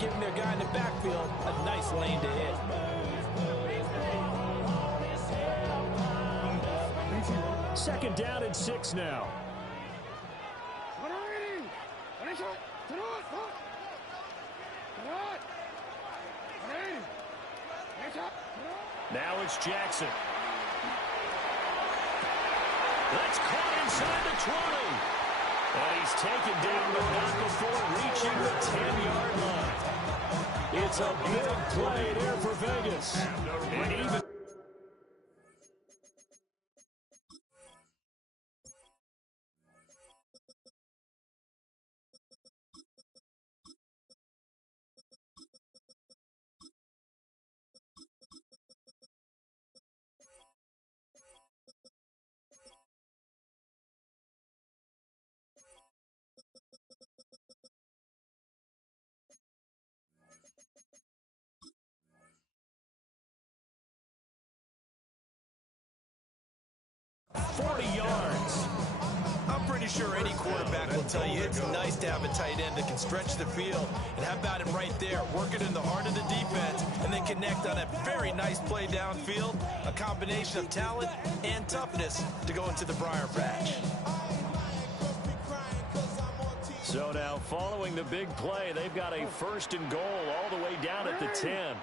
giving their guy in the backfield a nice lane to hit. Second down and 6 now. Now it's Jackson. That's caught inside the 20. And he's taken down, but not before reaching the 10-yard line. It's a big play there for Vegas. And even I'm pretty sure any quarterback will tell you it's nice to have a tight end that can stretch the field. And how about him right there, working in the heart of the defense and then connect on a very nice play downfield, a combination of talent and toughness to go into the briar patch. So now following the big play, they've got a 1st and goal all the way down at the 10.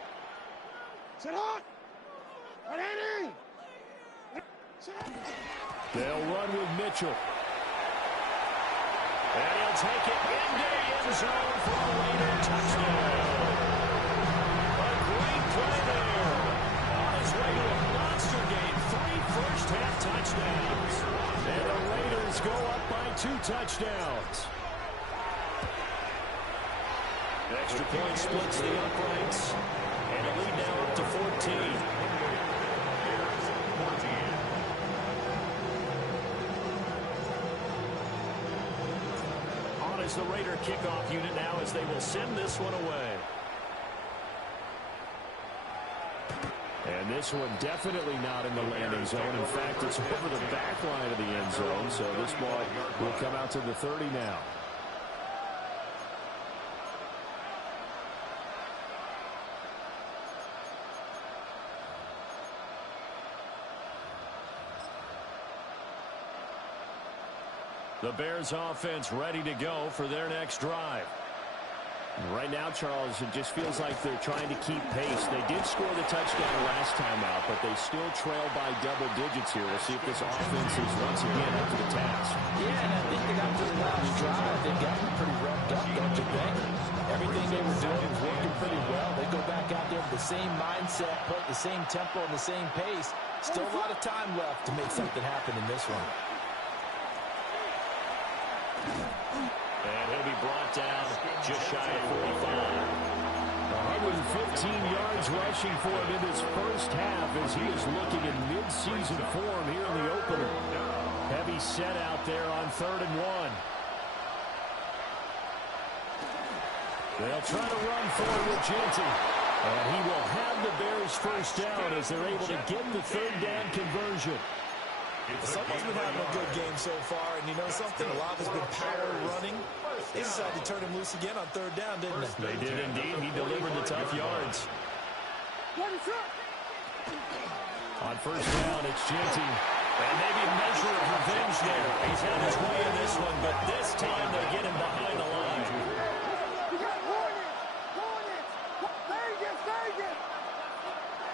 They'll run with Mitchell. And he'll take it into the end zone for a Raider touchdown. A great play there. On his way to a monster game, 3 first-half touchdowns. And the Raiders go up by 2 touchdowns. Extra point splits the uprights. And a lead now up to 14. Is the Raider kickoff unit now as they will send this one away. And this one definitely not in the landing zone. In fact, it's over the back line of the end zone, so this ball will come out to the 30 now. The Bears offense ready to go for their next drive. Right now, Charles, it just feels like they're trying to keep pace. They did score the touchdown last time out, but they still trail by double digits here. We'll see if this offense is once again up to the task. Yeah, and I think they got to the last drive. They've gotten pretty revved up, don't you think? Everything they were doing was working pretty well. They go back out there with the same mindset, put the same tempo and the same pace. Still a lot of time left to make something happen in this one. And he'll be brought down just shy of 45. 115 yards rushing for him in this first half as he is looking in mid-season form here in the opener. Heavy set out there on 3rd and 1. They'll try to run forward with Genty. And he will have the Bears first down as they're able to get the 3rd down conversion. Someone's been having a good game so far, and you know something? A lot has been power running. They decided to turn him loose again on 3rd down, didn't they? They did indeed. He delivered the tough yards. On 1st down, it's Genty. And maybe a measure of revenge there. He's had his way in this one, but this time they get him behind the line.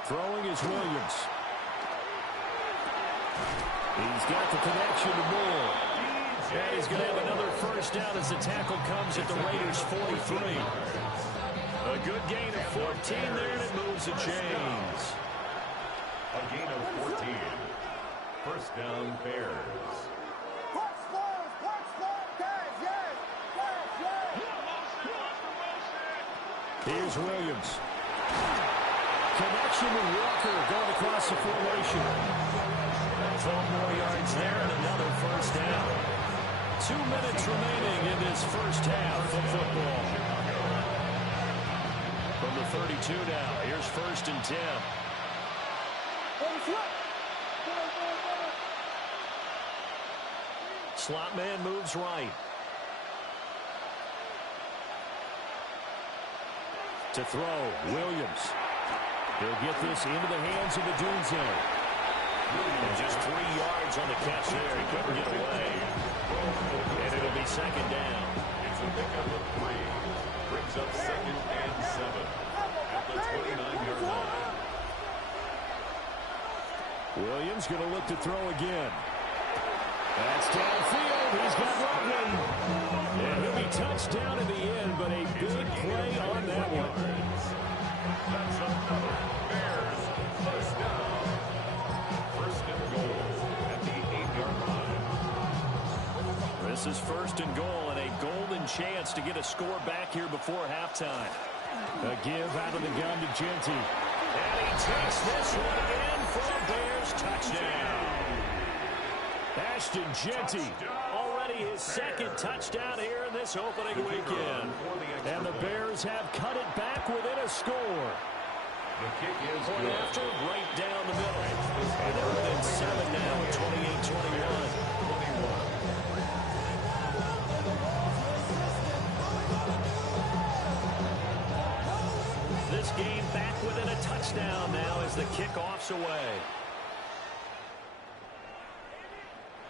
Throwing is Williams. He's got the connection to Moore. And he's going to have another first down as the tackle comes at the Raiders' 43. A good gain of 14 there, and it moves the chains. A gain of 14. First down, Bears. Here's Williams. Connection with Walker going across the formation. 12 more yards there and another first down. 2 minutes remaining in this first half of football. From the 32 now, here's 1st and 10. Slot man moves right. To throw, Williams. He'll get this into the hands of Odunze. And just 3 yards on the catch there. He couldn't get away. And it'll be second down. It's a pickup of 3. Brings up 2nd and 7 at the 29-yard line. Williams going to look to throw again. That's downfield. He's got Loveland. And he'll be touched down in the end, but a big play on that one. That's another Bears first down. First and goal at the 8-yard line. This is first and goal and a golden chance to get a score back here before halftime. A give out of the gun to Jeanty. And he takes this one in for a Bears touchdown. Ashton Jeanty, already his second touchdown here in this opening weekend. And the Bears have cut it back within a score. The kick is Point good. after, right down the middle. And they're within 7 now at 28-21. This game back within a touchdown now as the kickoff's away.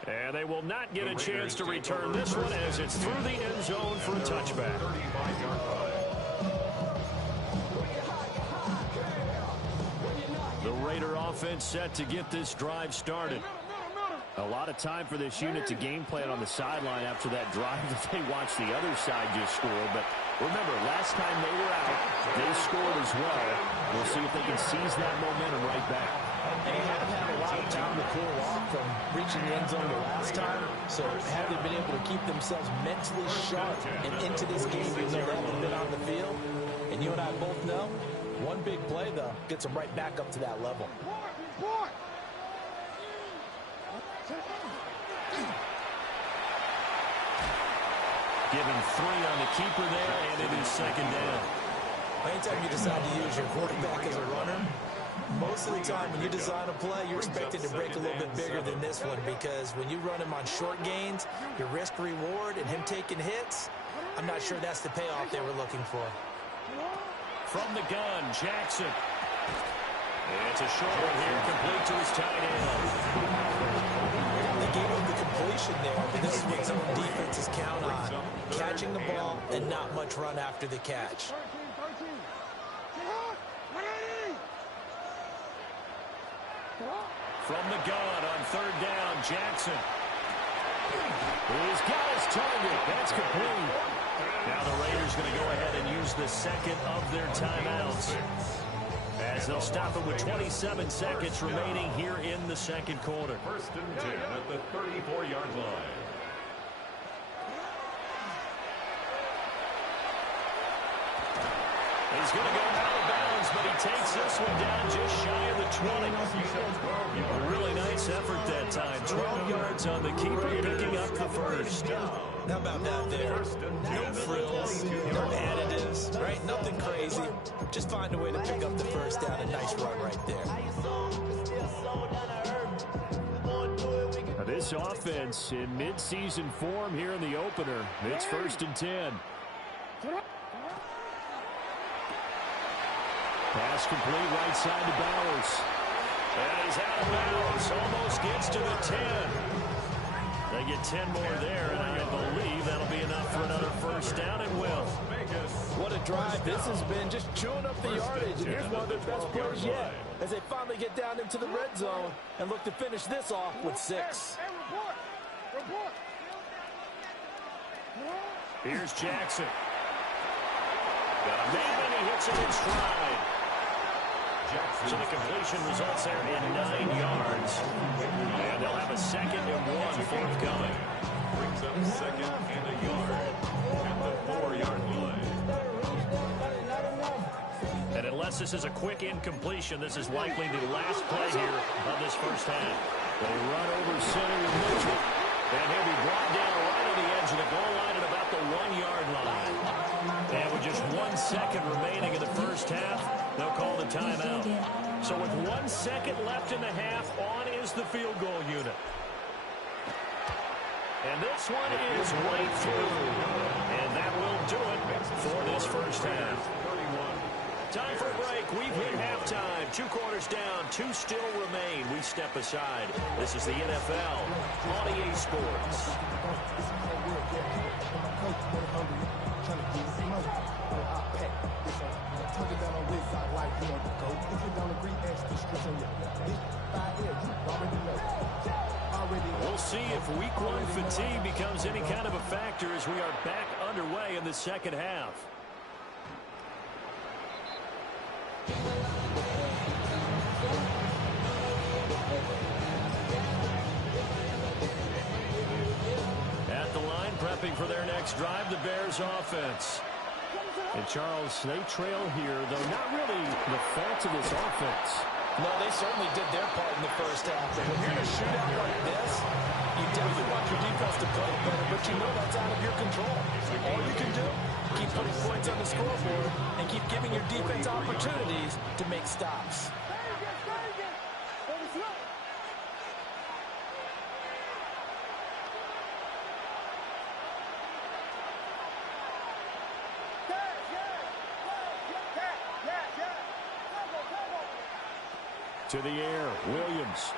And they will not get a chance to return this one as it's through the end zone for a touchback. 35-yard line. The Raider offense set to get this drive started. A lot of time for this unit to game plan on the sideline after that drive that they watched the other side just score. But remember, last time they were out, they scored as well. We'll see if they can seize that momentum right back. They haven't had a lot of time to cool off from reaching the end zone the last time. So have they been able to keep themselves mentally sharp and into this game even though they haven't been on the field? And you and I both know, one big play, though, gets them right back up to that level. Giving 3 on the keeper there, and it is second down. Anytime you decide to use your quarterback as a runner, most of the time when you design a play, you're expected to break a little bit bigger than this one because when you run him on short gains, your risk-reward and him taking hits, I'm not sure that's the payoff they were looking for. From the gun, Jackson. It's a short one here, complete to his tight end. They gave up the completion there, but this is what zone defenses count on. Catching the ball and not much run after the catch. From the gun on third down, Jackson. He's got his target. That's complete. Now the Raiders going to go ahead and use the second of their timeouts, as they'll stop it with 27 seconds remaining here in the second quarter. First and 10 at the 34-yard line. He's going to go out of bounds, but he takes this one down just shy of the 20. A really nice effort that time. 12 yards on the keeper, picking up the first. How about that there? No frills, no additives, right? Nothing crazy. Just find a way to pick up the first down. A nice run right there. This offense in mid-season form here in the opener. It's first and 10. Pass complete right side to Bowers. And he's out of bounds. Almost gets to the 10. They get 10 more there, and I believe that'll be enough for another first down and will. What a drive this has been, just chewing up the yardage. And here's one of their best plays yet as they finally get down into the red zone and look to finish this off with 6. Here's Jackson. Got a man, and he hits it in stride. So the completion results there in 9 yards. And they'll have a second and 1 forthcoming. Brings up second and a yard at the 4-yard line. And unless this is a quick incompletion, this is likely the last play here of this first half. They run over center with Mitchell. And he'll be brought down right on the edge of the goal line at about the 1-yard line. And with just 1 second remaining in the first half, they'll call the timeout. So with 1 second left in the half, on is the field goal unit. And this one is right through. And that will do it for this first half. back. We've hit halftime. 2 quarters down. 2 still remain. We step aside. This is the NFL on EA Sports. We'll see if week 1 fatigue becomes any kind of a factor as we are back underway in the second half. At the line, prepping for their next drive, the Bears offense. And Charles, they trail here, though not really the fault of this offense. No, they certainly did their part in the first half. But when you're in a shootout like this, you definitely want your defense to play better, but you know that's out of your control. All you can do, keep putting points on the scoreboard and keep giving your defense opportunities to make stops. To the air, Williams.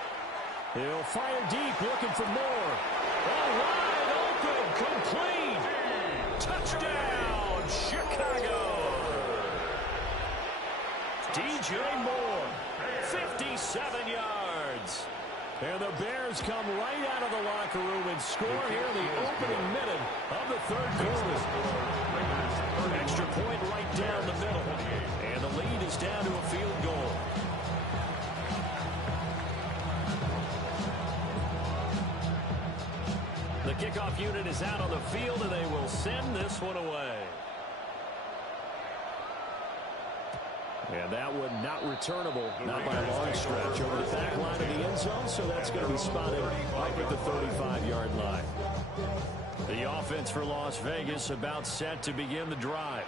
He'll fire deep, looking for more. Oh, wide open, complete. Touchdown, Chicago. DJ Moore, 57 yards. And the Bears come right out of the locker room and score here in the opening minute of the third quarter. Extra point right down the middle. And the lead is down to a field goal. The kickoff unit is out on the field, and they will send this one away. And that one not returnable, not by a long stretch, over the back line of the end zone, so that's going to be spotted up at the 35-yard line. The offense for Las Vegas about set to begin the drive.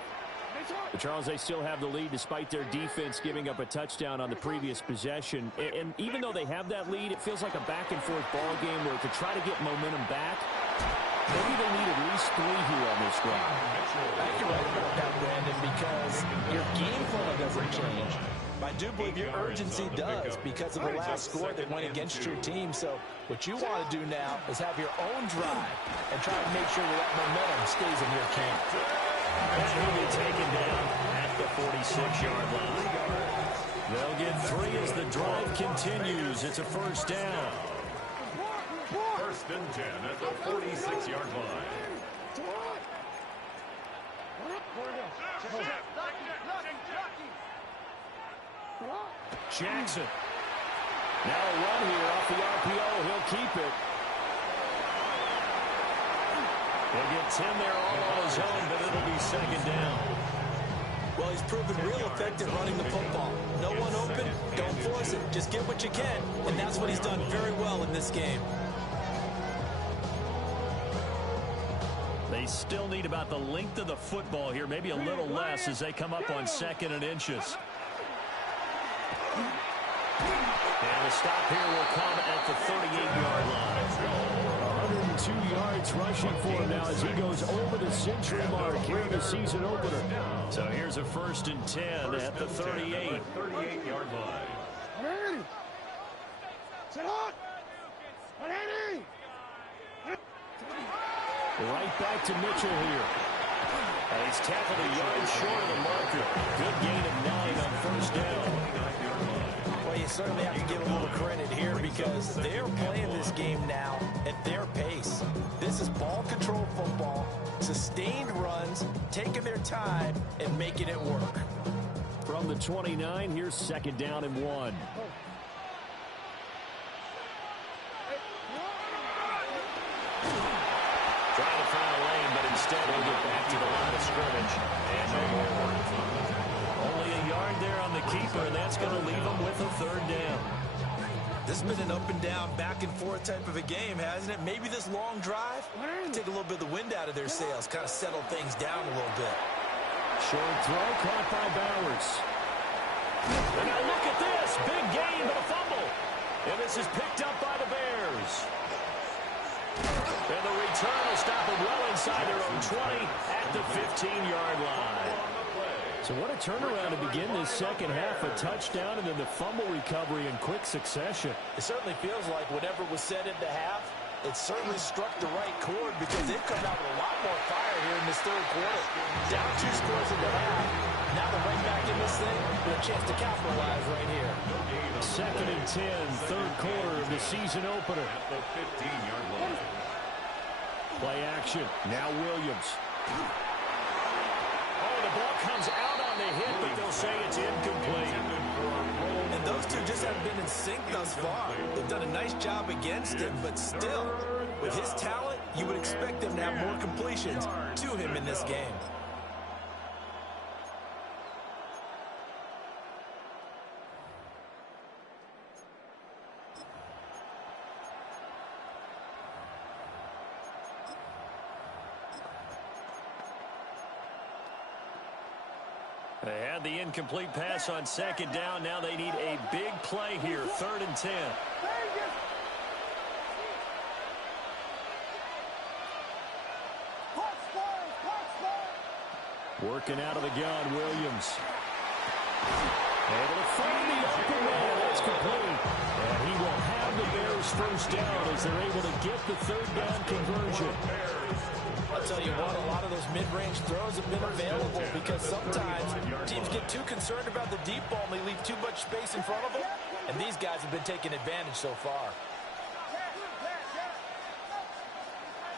But Charles, they still have the lead despite their defense giving up a touchdown on the previous possession. And even though they have that lead, it feels like a back-and-forth ball game where to try to get momentum back, maybe they need at least 3 here on this drive. I think you're right about that, Brandon, because your game plan doesn't change. I do believe your urgency does because of the last score that went against your team. So what you want to do now is have your own drive and try to make sure that momentum stays in your camp. And he'll be taken down at the 46-yard line. They'll get 3 as the drive continues. It's a first down. First and 10 at the 46-yard line. Jackson. Now a run here off the RPO. He'll keep it. He'll get 10 there all on his own, but it'll be second down. Well, he's proven real effective running the football. No one open, don't force it. Just get what you can, and that's what he's done very well in this game. They still need about the length of the football here, maybe a little less as they come up on 2nd and inches. And the stop here will come at the 38-yard line. 102 yards rushing for him now as he goes over the century mark here in the season opener. So here's a first and 10 at the 38. 38-yard line. Right back to Mitchell here. And he's tackled a yard short of the marker. Good gain of 9 on first down. Well, you certainly have to give a little credit here because they're playing this game now at their pace. This is ball control football, sustained runs, taking their time and making it work. From the 29, here's second down and 1. Trying to find a lane, but instead he'll get back to the line of scrimmage. And no more. Only a yard there on the keeper, and that's going to leave him with a third down. This has been an up and down, back and forth type of a game, hasn't it? Maybe this long drive, take a little bit of the wind out of their sails, kind of settle things down a little bit. Short throw caught by Bowers. And now look at this. Big gain, but a fumble. And this is picked up by the Bears. And the return will stop them well inside their own 20 at the 15-yard line. So what a turnaround to begin this second half. A touchdown and then the fumble recovery in quick succession. It certainly feels like whatever was said at the half, it certainly struck the right chord because they've come out with a lot more fire here in this third quarter. Down 2 scores in the half. Now they're right back in this thing with a chance to capitalize right here. Second and 10, third quarter of the season opener. At the 15-yard line. Play action. Now Williams. Oh, the ball comes out on the hit, but they'll say it's incomplete. And those two just haven't been in sync thus far. They've done a nice job against him, but still, with his talent, you would expect them to have more completions to him in this game. They had the incomplete pass on second down. Now they need a big play here, third and 10. Working out of the gun, Williams. Able to find the open man. That's complete. And he will have the Bears first down as they're able to get the third down conversion. I'll tell you what, a lot of those mid-range throws have been available because sometimes teams get too concerned about the deep ball and they leave too much space in front of them, and these guys have been taking advantage so far.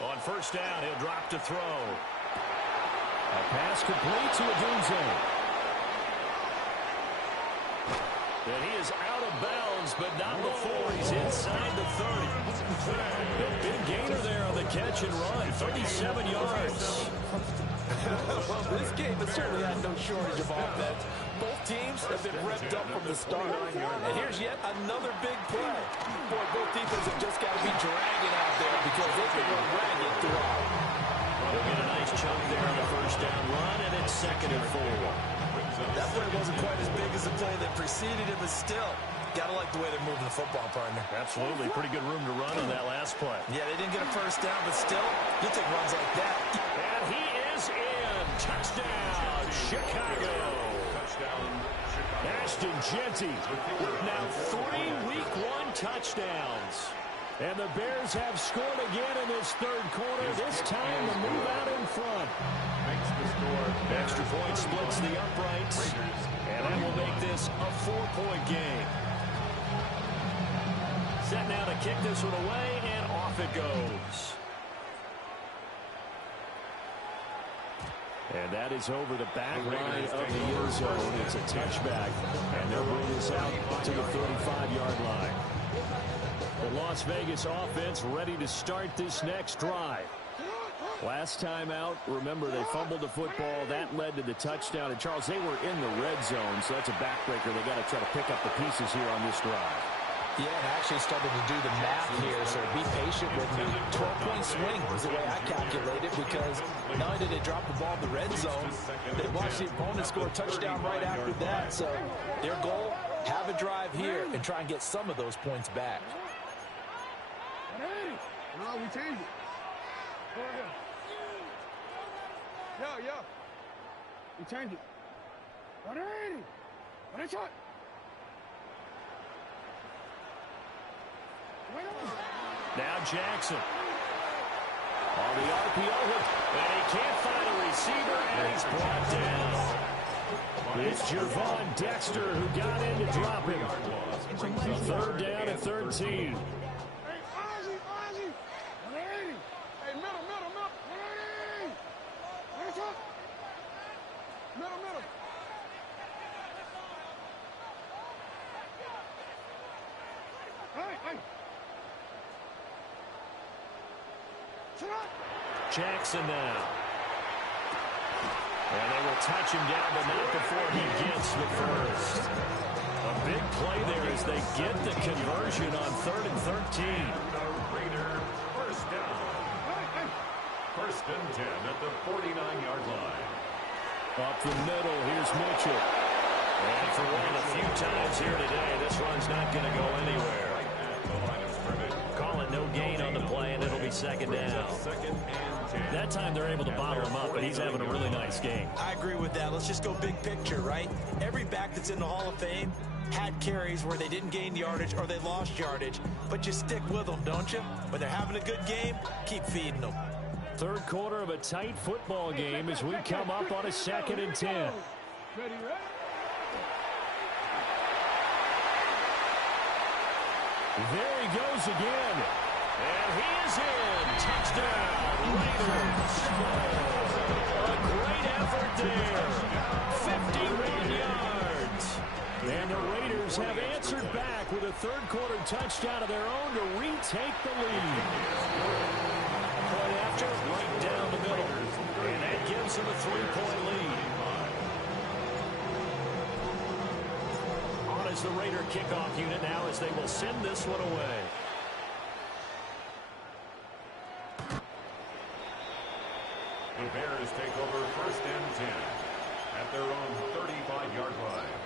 On first down, he'll drop to throw. A pass complete to Odunze. And he is out of bounds, but not before he's inside the 30. A big gainer there on the catch and run, 37 yards. Well, this game has certainly had no shortage of offense. Both teams have been revved up from the start. And here's yet another big play. Boy, both defenses have just got to be dragging out there because they've been run ragged throughout. They'll get a nice chunk there on the first down run, and it's second and 4. That play wasn't quite as big as the play that preceded it, but still, gotta like the way they're moving the football, partner. Absolutely. Pretty good room to run on that last play. Yeah, they didn't get a first down, but still, you take runs like that. And he is in. Touchdown, Chicago. Ashton Jeanty with now 3 Week 1 touchdowns. And the Bears have scored again in this third quarter. This time the move out in front. Extra point splits the uprights. And that will make this a 4-point game. Set now to kick this one away, and off it goes. And that is over the back line of the end zone. It's a touchback. And they'll bring this out to the 35-yard line. The Las Vegas offense ready to start this next drive. Last time out, remember, they fumbled the football. That led to the touchdown. And, Charles, they were in the red zone, so that's a backbreaker. They got to try to pick up the pieces here on this drive. Yeah, and actually started to do the math here, so be patient with me. 12-point swing is the way I calculate it because not only did they drop the ball in the red zone, they watched the opponent score a touchdown right after that. So their goal, have a drive here and try and get some of those points back. No, we changed it. Yeah. We changed it. 180. 180 shot. Now Jackson. On the RPO hook. And he can't find a receiver, and he's brought down. It's Gervon Dexter who got in to drop him. Third down and 13. Jackson now. And they will touch him down, but not before he gets the first. A big play there as they get the conversion on 3rd and 13. Raider first down. First and 10 at the 49-yard line. Up the middle, here's Mitchell. And for one of the few times here today, this run's not going to go anywhere. Right at the line of scrimmage. Call it no gain on the play, and it'll be be second down. Second and 10. That time they're able to bottle him up, but he's having a really nice game. I agree with that. Let's just go big picture, right? Every back that's in the Hall of Fame had carries where they didn't gain yardage or they lost yardage, but you stick with them, don't you? When they're having a good game, keep feeding them. Third quarter of a tight football game as we come up on a second and 10. Ready, ready? There he goes again. And he is in. Touchdown, Raiders. A great effort there. 51 yards. And the Raiders have answered back with a third quarter touchdown of their own to retake the lead. Point after, right down the middle. And that gives them a 3-point lead. On is the Raider kickoff unit now as they will send this one away. The Bears take over first and 10 at their own 35-yard line.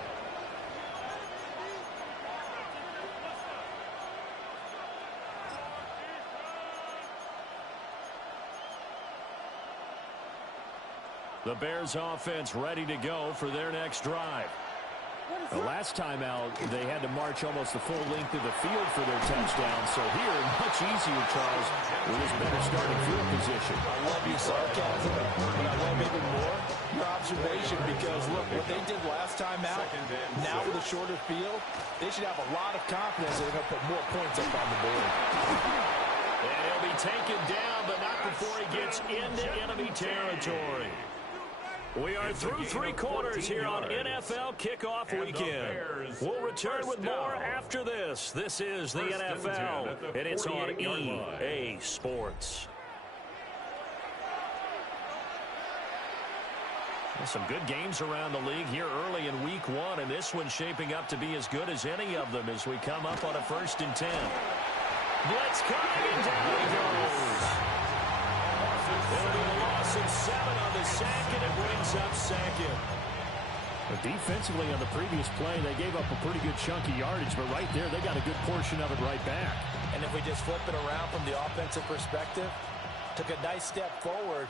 The Bears offense ready to go for their next drive. The last time out, they had to march almost the full length of the field for their touchdown. So here, much easier, Charles, with his better starting field position. I love your sarcasm, but I love even more your observation because, look, what they did last time out, now with a shorter field, they should have a lot of confidence that they're going to put more points up on the board. And he'll be taken down, but not before he gets into enemy territory. We are through three quarters here on NFL Kickoff Weekend. We'll return with more after this. This is the NFL, and it's on EA Sports. Some good games around the league here early in Week 1, and this one's shaping up to be as good as any of them as we come up on a 1st and 10. Blitz coming, and down he goes. It'll be a loss of 7 on the sack, and it brings up second. Defensively on the previous play, they gave up a pretty good chunk of yardage, but right there, they got a good portion of it right back. And if we just flip it around from the offensive perspective, took a nice step forward,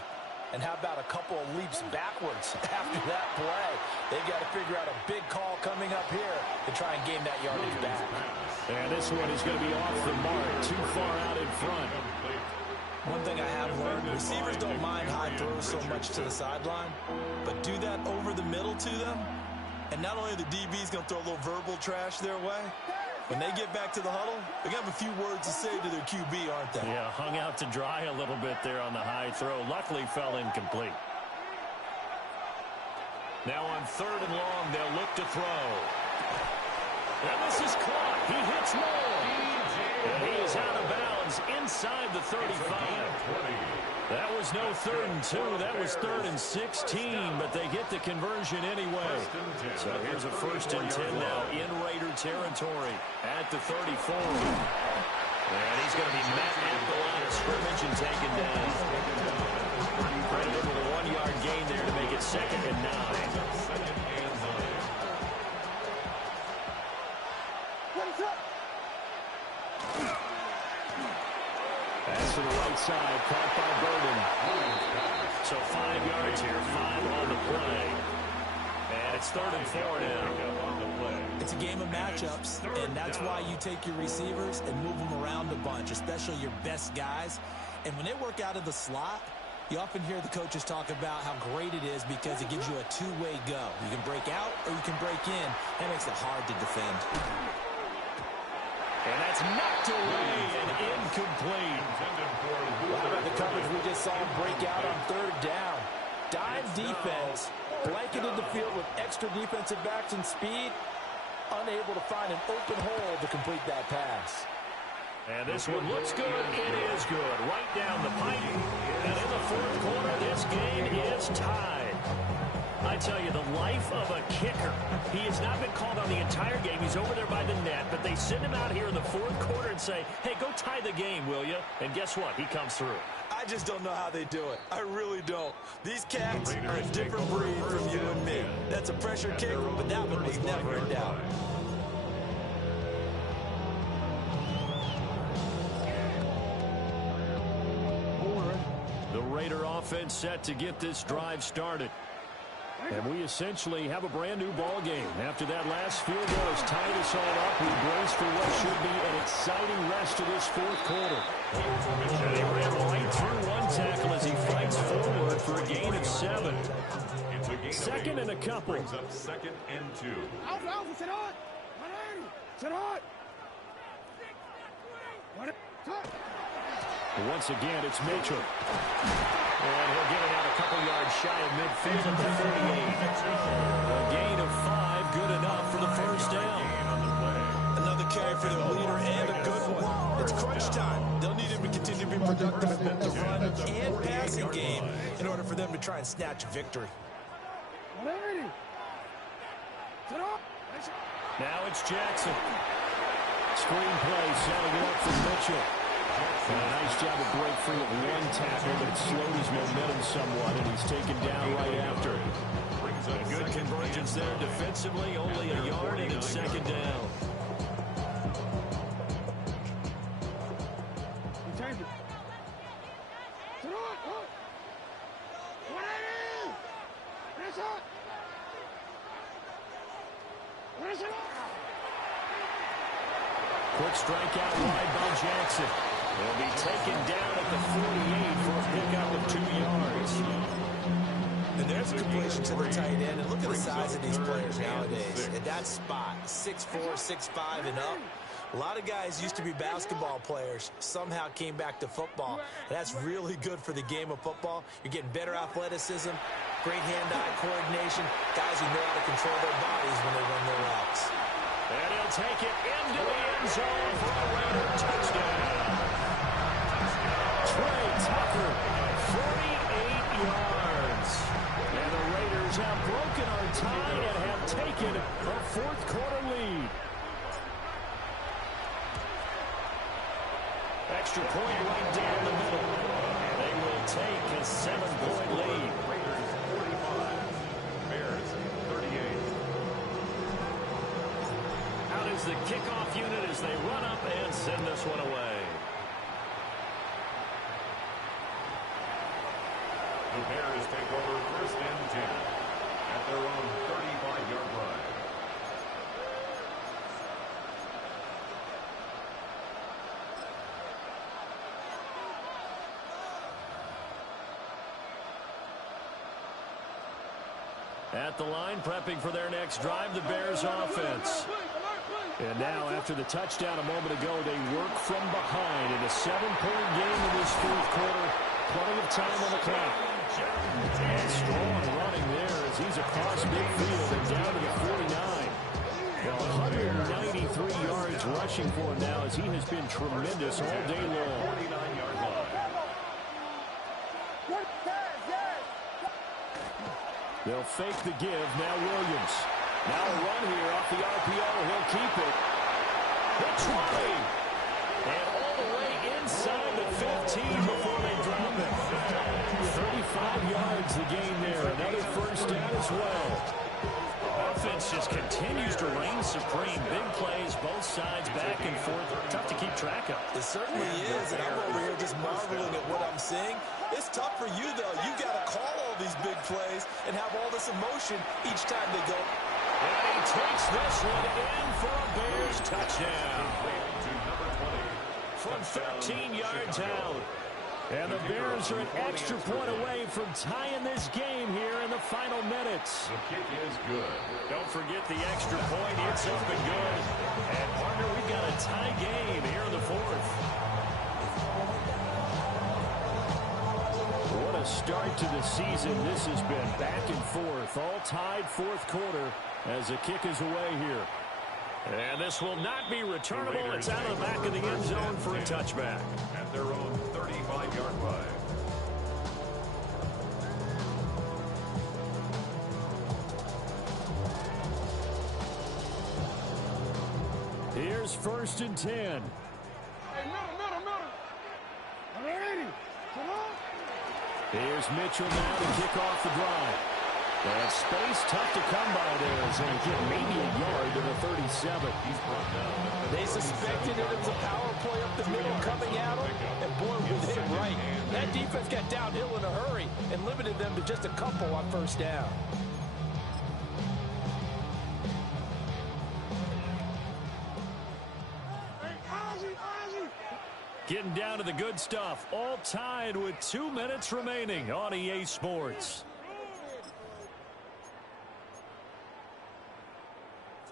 and how about a couple of leaps backwards after that play? They've got to figure out a big call coming up here to try and gain that yardage back. And this one is going to be off the mark, too far out in front. One thing I have learned, receivers don't mind high throws so much to the sideline, but do that over the middle to them, and not only are the DBs going to throw a little verbal trash their way, when they get back to the huddle, they're going to have a few words to say to their QB, aren't they? Yeah, hung out to dry a little bit there on the high throw. Luckily fell incomplete. Now on 3rd and long, they'll look to throw. And this is caught. He hits Moore. And he is out of bounds inside the 35. That was no 3rd and 2. That was 3rd and 16, but they get the conversion anyway. So here's a 1st and 10 now in Raider territory at the 34. And he's going to be met at the line of scrimmage and taken down. Right over the 1-yard gain there to make it 2nd and 9. Pass to the right side, caught by Burden. So 5 yards here, 5 on the play. And it's 3rd and 4 now. It's a game of matchups, and that's why you take your receivers and move them around a bunch, especially your best guys. And when they work out of the slot, you often hear the coaches talk about how great it is because it gives you a two-way go. You can break out or you can break in. That makes it hard to defend. And that's knocked away and incomplete. How about the coverage we just saw him break out on 3rd down? Dime defense, blanketed the field with extra defensive backs and speed, unable to find an open hole to complete that pass. And this one looks good. It is good. Right down the pipe. And in the 4th quarter, this game is tied. I tell you, the life of a kicker. He has not been called on the entire game. He's over there by the net, but they send him out here in the 4th quarter and say, hey, go tie the game, will you? And guess what? He comes through. I just don't know how they do it. I really don't. These cats are a different breed from you and me. That's a pressure kick, but that one was never in doubt. offense set to get this drive started. And we essentially have a brand-new ball game. After that last field goal has tied us all up, we brace for what should be an exciting rest of this fourth quarter. And he ran right through one tackle as he fights forward for a gain of 7. Second and a couple. Brings up 2nd and 2. Alpha, sit hot. Sit hot. Once again, it's Mitchell. And he'll get it out a couple yards shy of midfield at the 48. A gain of 5, good enough for the first down. Another carry for their leader and a good one. It's crunch time. They'll need him to continue to be productive in both the run and passing game in order for them to try and snatch a victory. Now it's Jackson. Screen play setting it up for Mitchell. A nice job of break free of one tackle, but it slowed his momentum somewhat, and he's taken down right after. A good convergence there defensively, only a yard, and it's 2nd down. Quick strikeout wide by Jackson. He'll be taken down at the 48 for a pickup of 2 yards. And there's a completion to the tight end. And look at the size of these players nowadays. At that spot, 6'4", 6'5", and up. A lot of guys used to be basketball players, somehow came back to football. And that's really good for the game of football. You're getting better athleticism, great hand-eye coordination, guys who know how to control their bodies when they run their routes. And he'll take it into the end zone for a Raider touchdown. Trey Tucker, 48 yards. And the Raiders have broken our tie and have taken a fourth quarter lead. Extra point right down the middle. And they will take a 7-point lead. Raiders 45, Bears 38. Out is the kickoff unit as they run up and send this one away. The Bears take over 1st and 10 at their own 35-yard line. At the line, prepping for their next drive, the Bears offense. And now, after the touchdown a moment ago, they work from behind in a 7-point game in this fourth quarter. Plenty of time on the clock. And strong running there as he's across midfield and down to the 49. Well, 193 yards rushing for him now as he has been tremendous all day long. 49-yard line. They'll fake the give. Now Williams. Now a run here off the RPO. He'll keep it. The try. And all the way inside the 15 before they drop it. 35 yards the gain there. Another first down as well. Offense just continues to reign supreme. Big plays, both sides, back and forth. Tough to keep track of. It certainly is, and I'm over here just marveling at what I'm seeing. It's tough for you, though. You got to call all these big plays and have all this emotion each time they go. And he takes this one in for a Bears touchdown. From 13 yards out. And the Bears are an extra point away from tying this game here in the final minutes. The kick is good. Don't forget the extra point. It's up and good. And, partner, we've got a tie game here in the fourth. What a start to the season this has been. Back and forth, all tied fourth quarter as the kick is away here. And this will not be returnable. It's out of the back of the end zone for a touchback. At their own 35-yard line. Here's 1st and 10. Hey, middle. Alrighty. Come on. Here's Mitchell now to kick off the drive. And space tough to come by there as and again, maybe a yard to the 37. They suspected it was a power play up the middle coming at them, and boy, was it right. That defense got downhill in a hurry and limited them to just a couple on first down. Getting down to the good stuff. All tied with 2 minutes remaining on EA Sports.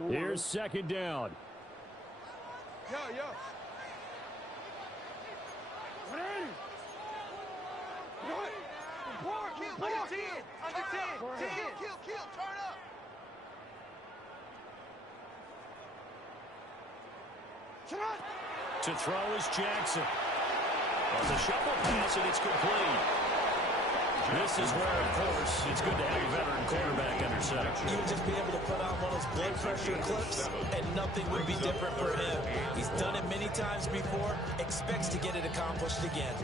Here's second down. Yo. Under 10. Kill. Turn up. To throw is Jackson. On the shuffle pass, and it's complete. This is where, of course, it's good to have a veteran quarterback under center. He would just be able to put on one of those blood pressure clips, and nothing would be different for him. He's done it many times before, expects to get it accomplished again.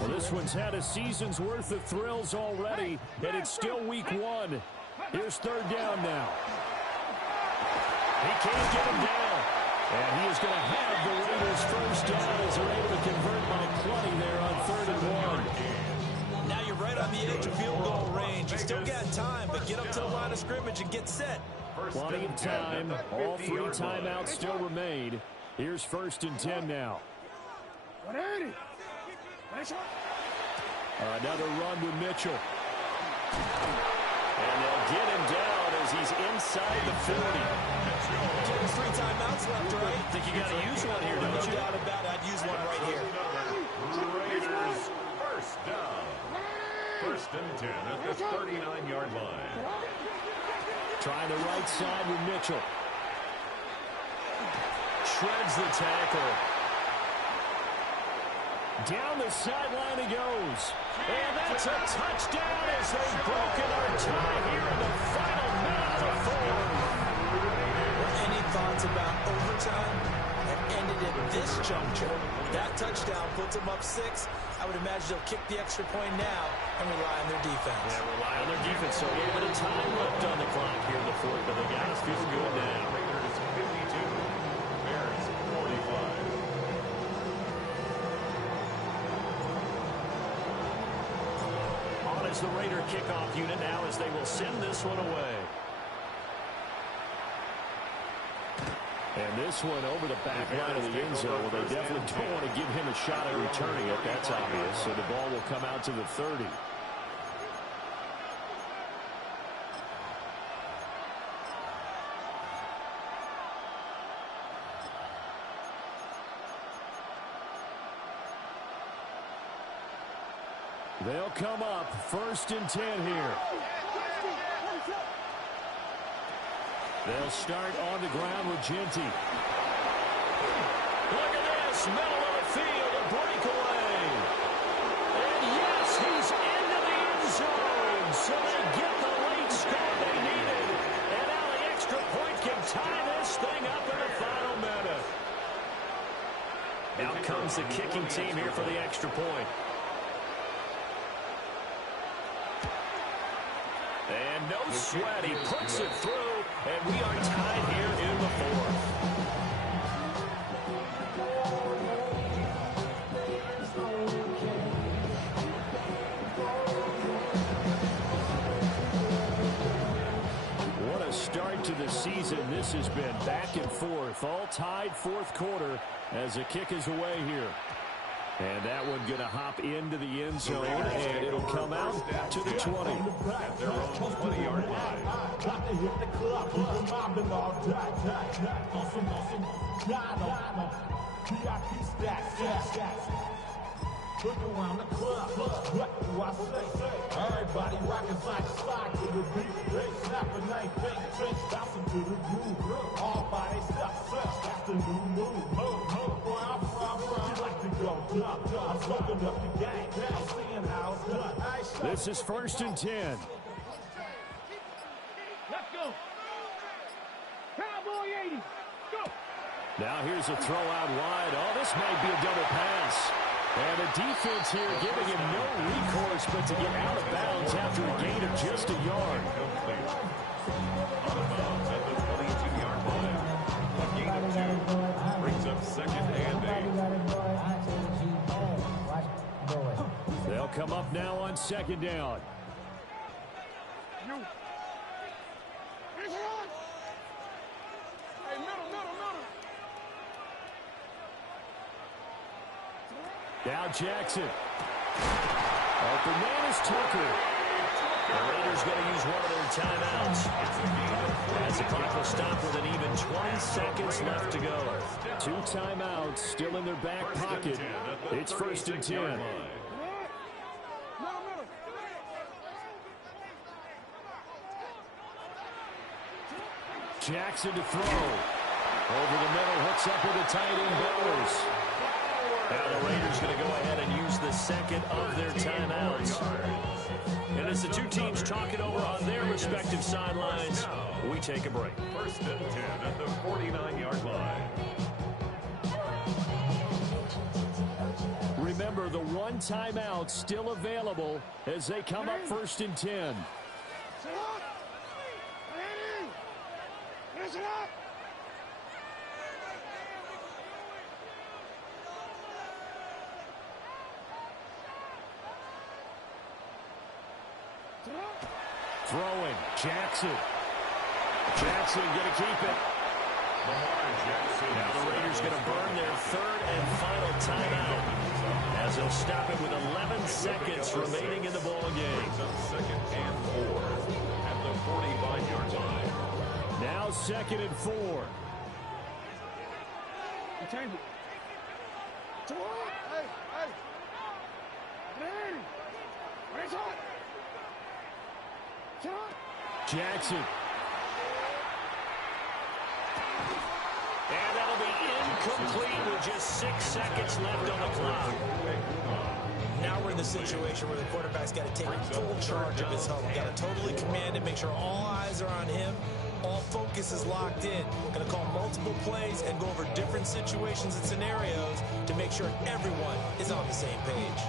Well, this one's had a season's worth of thrills already, and it's still week 1. Here's third down now. He can't get him down. And he is going to have the Raiders first down as they're able to convert by plenty there on 3rd and 1. Now you're right on the edge of field goal range. You still got time, but get up to the line of scrimmage and get set. Plenty of time. All 3 timeouts still remain. Here's 1st and 10 now. Another run with Mitchell. And they'll get him down as he's inside the 40. There's 3 timeouts left, right? I think you got to use one here, don't you? No doubt about it. I'd use one right here. Raiders first down. 1st and 10 at the 39-yard line. Trying the right side with Mitchell. Shreds the tackle. Down the sideline he goes. And that's a touchdown as they've broken our tie here in the final minute of the 4th. Any thoughts about overtime have ended at this juncture? That touchdown puts them up 6. I would imagine they'll kick the extra point now and rely on their defense. Yeah, rely on their defense. So a little bit of time left on the clock here in the 4th, but they got to feel good now. Raiders 52, Bears 45. As the Raider kickoff unit now as they will send this one away. And this one over the back line of the end zone. Well, they definitely don't want to give him a shot at returning it. That's obvious. So the ball will come out to the 30. They'll come up 1st and 10 here. They'll start on the ground with Genty. Look at this, middle of the field, a breakaway. And yes, he's into the end zone. So they get the late score they needed. And now the extra point can tie this thing up in the final minute. Out comes the kicking team here for the extra point. And no sweat, he puts it through, and we are tied here in the 4th. What a start to the season this has been. Back and forth, all tied 4th quarter as the kick is away here. And that one going to hop into the end zone, and it'll come out to the 20. At their own 20-yard line. Look around the club, what do I say? Everybody rockin' side to side to the beat. They snapping, they fake tricks, bouncing to the groove. All by themselves, that's the new move. Where I'm from, you like to go dumb. I'm smoking up the game, I'm seeing how it's done. This is 1st and 10. Let's go. Cowboy 80. Go. Now here's a throw out wide. Oh, this might be a double pass. And the defense here giving him no recourse but to get out of bounds after a gain of just a yard. Out of bounds at the 22-yard line. A gain of 2 brings up second and 8. They'll come up now on second down. Now Jackson. Open man is Tucker. The Raiders going to use one of their timeouts. As the clock will stop with an even 20 seconds left to go. 2 timeouts still in their back pocket. It's 1st and 10. Jackson to throw. Over the middle, hooks up with a tight end, Bowers. Now the Raiders going to go ahead and use the second of their timeouts. And as the two teams talk it over on their respective sidelines, we take a break. 1st and 10 at the 49-yard line. Remember, the 1 timeout still available as they come up 1st and 10. Throwing, Jackson. Jackson going to keep it. Now the Raiders going to burn their 3rd and final timeout as they'll stop it with 11 seconds remaining in the ball game. 2nd and 4 at the 45-yard line. Now 2nd and 4. Change it. Hey, hey. Where's it? Jackson. And that'll be incomplete with just 6 seconds left on the clock. Now we're in the situation where the quarterback's got to take full charge of his help. Got to totally command it, make sure all eyes are on him. All focus is locked in. Going to call multiple plays and go over different situations and scenarios to make sure everyone is on the same page.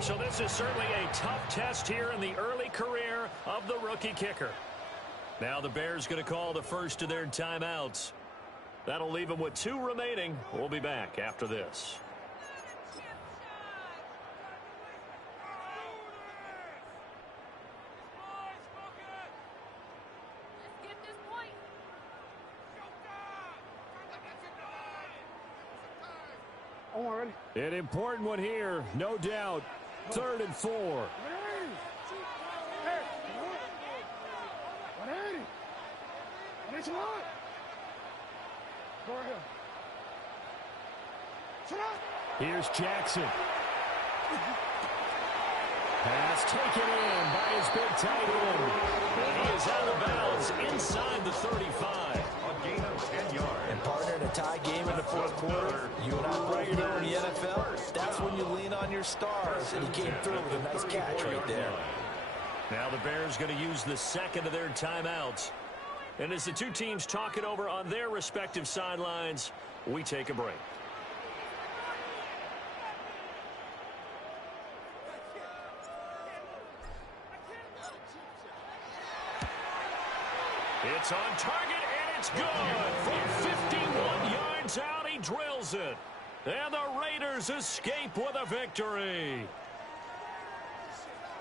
So this is certainly a tough test here in the early career of the rookie kicker. Now the Bears going to call the first of their timeouts. That'll leave them with 2 remaining. We'll be back after this. An important one here, no doubt. 3rd and 4. Here's Jackson. Pass taken in by his big tight end. And he is out of bounds inside the 35. A gain of 10 yards. And partner, in a tie game in the 4th quarter, you and I both know in the NFL, that's when you lean on your stars. And he came through with a nice catch right there. Now the Bears going to use the 2nd of their timeouts. And as the two teams talk it over on their respective sidelines, we take a break. It's on target, and it's good. From 51 yards out, he drills it. And the Raiders escape with a victory.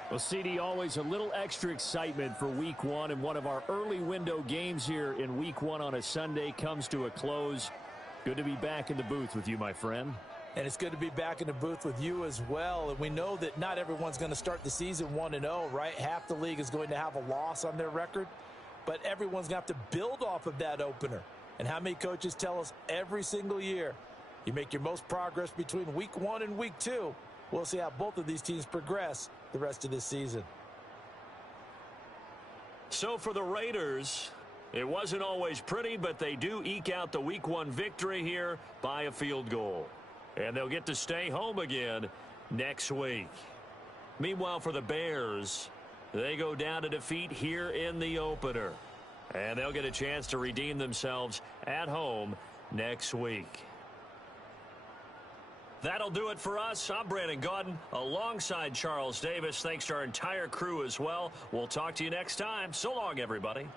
Well, CD, always a little extra excitement for Week 1, and one of our early window games here in Week 1 on a Sunday comes to a close. Good to be back in the booth with you, my friend. And it's good to be back in the booth with you as well. And we know that not everyone's going to start the season 1-0, right? Half the league is going to have a loss on their record. But everyone's going to have to build off of that opener. And how many coaches tell us every single year, you make your most progress between Week 1 and Week 2. We'll see how both of these teams progress the rest of this season. So for the Raiders, it wasn't always pretty, but they do eke out the Week 1 victory here by a field goal. And they'll get to stay home again next week. Meanwhile, for the Bears, they go down to defeat here in the opener. And they'll get a chance to redeem themselves at home next week. That'll do it for us. I'm Brandon Gaudin alongside Charles Davis. Thanks to our entire crew as well. We'll talk to you next time. So long, everybody.